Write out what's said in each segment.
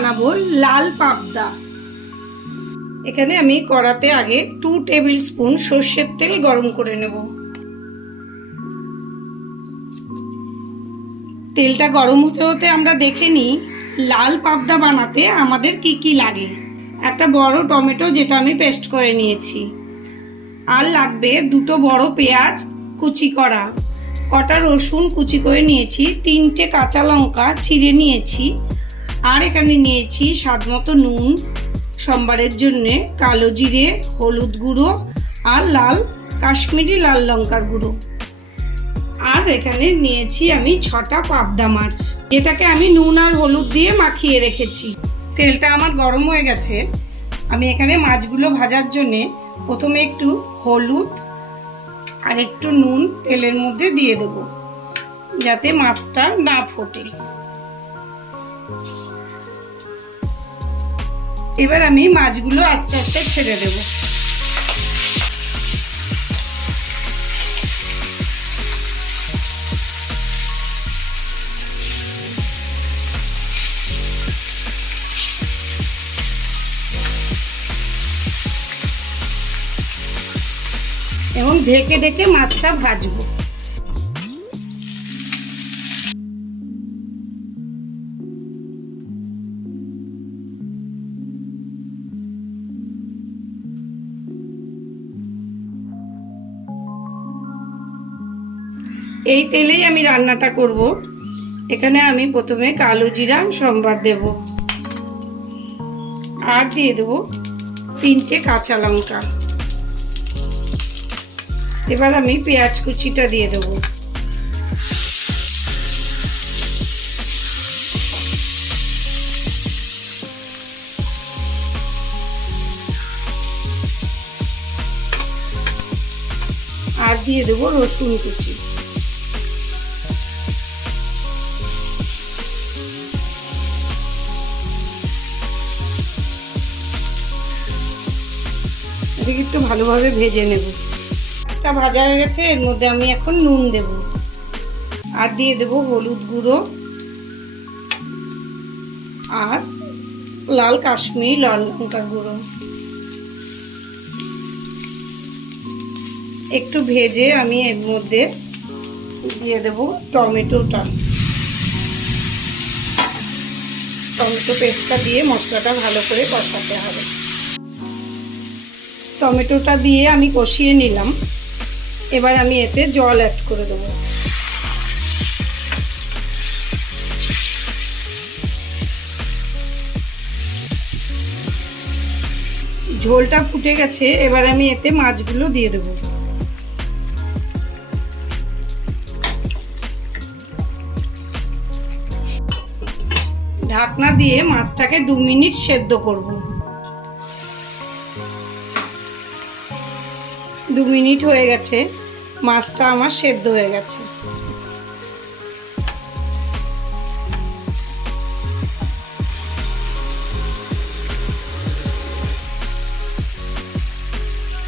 বানাবো লাল পাবদা। এখানে আমি কড়াতে আগে 2 টেবিল স্পুন সর্ষের তেল গরম করে নেব। তেলটা গরম হতে হতে আমরা দেখে নিই লাল পাবদা বানাতে আমাদের কি কি লাগে। একটা বড় টমেটো যেটা আমি পেস্ট করে নিয়েছি, আর লাগবে 2টো বড় পেঁয়াজ কুচি করা, কটা রসুন কুচি করে নিয়েছি, 3টে কাঁচা লঙ্কা ছিঁড়ে নিয়েছি, আর এখানে নিয়েছি স্বাদমতো নুন, সম্বারের জন্যে কালো জিরে, হলুদ গুঁড়ো আর লাল কাশ্মীরি লাল লঙ্কার গুঁড়ো। আর এখানে নিয়েছি আমি 6টা পাবদা মাছ, এটাকে আমি নুন আর হলুদ দিয়ে মাখিয়ে রেখেছি। তেলটা আমার গরম হয়ে গেছে। আমি এখানে মাছগুলো ভাজার জন্যে প্রথমে একটু হলুদ আর একটু নুন তেলের মধ্যে দিয়ে দেব, যাতে মাছটা না ফোটে। এবার আমি মাছগুলো আস্তে আস্তে ছেড়ে দেব। এবং ঢেকে ঢেকে মাছটা ভাজবো। এই তেলেই আমি রান্নাটা করব। এখানে আমি প্রথমে কালো জিরা সম্বার দেব, আর দিয়ে দেব 3টে কাঁচা লঙ্কা। এবার আমি পেঁয়াজ কুচিটা দিয়ে দেব। আর দিয়ে দেব রসুন কুচি। এটাকে একটু ভালোভাবে ভেজে নেব। মাছটা ভাজা হয়ে গেছে, এর মধ্যে আমি এখন নুন দেব, আর দিয়ে দেব হলুদ গুঁড়ো আর লাল কাশ্মীরি লাল লঙ্কার গুঁড়ো। একটু ভেজে আমি এর মধ্যে দিয়ে দেব টমেটোটা। টমেটো পেস্টটা দিয়ে মশলাটা ভালো করে কষাতে হবে। টমেটোটা দিয়ে আমি কষিয়ে নিলাম। এবার আমি এতে জল অ্যাড করে দেবো। ঝোলটা ফুটে গেছে, এবার আমি এতে মাছগুলো দিয়ে দেবো। ঢাকনা দিয়ে মাছটাকে 2 মিনিট সেদ্ধ করব। 2 মিনিট হয়ে গেছে, মাছটা আমার সেদ্ধ হয়ে গেছে।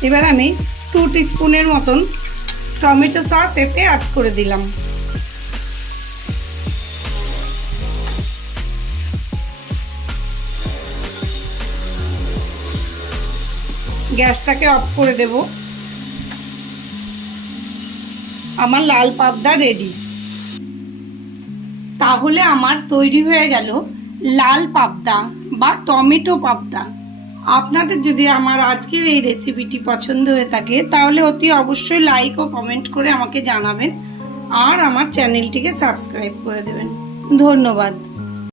এবার আমি 2 টিস্পুনের মতন টমেটো সস এতে অ্যাড করে দিলাম। গ্যাসটাকে অফ করে দেব। আমার লাল পাবদা রেডি। তাহলে আমার তৈরি হয়ে গেল লাল পাবদা বা টমেটো পাবদা। আপনাদের যদি আমার আজকের এই রেসিপিটি পছন্দ হয়ে থাকে তাহলে অতি অবশ্যই লাইক ও কমেন্ট করে আমাকে জানাবেন, আর আমার চ্যানেলটিকে সাবস্ক্রাইব করে দেবেন। ধন্যবাদ।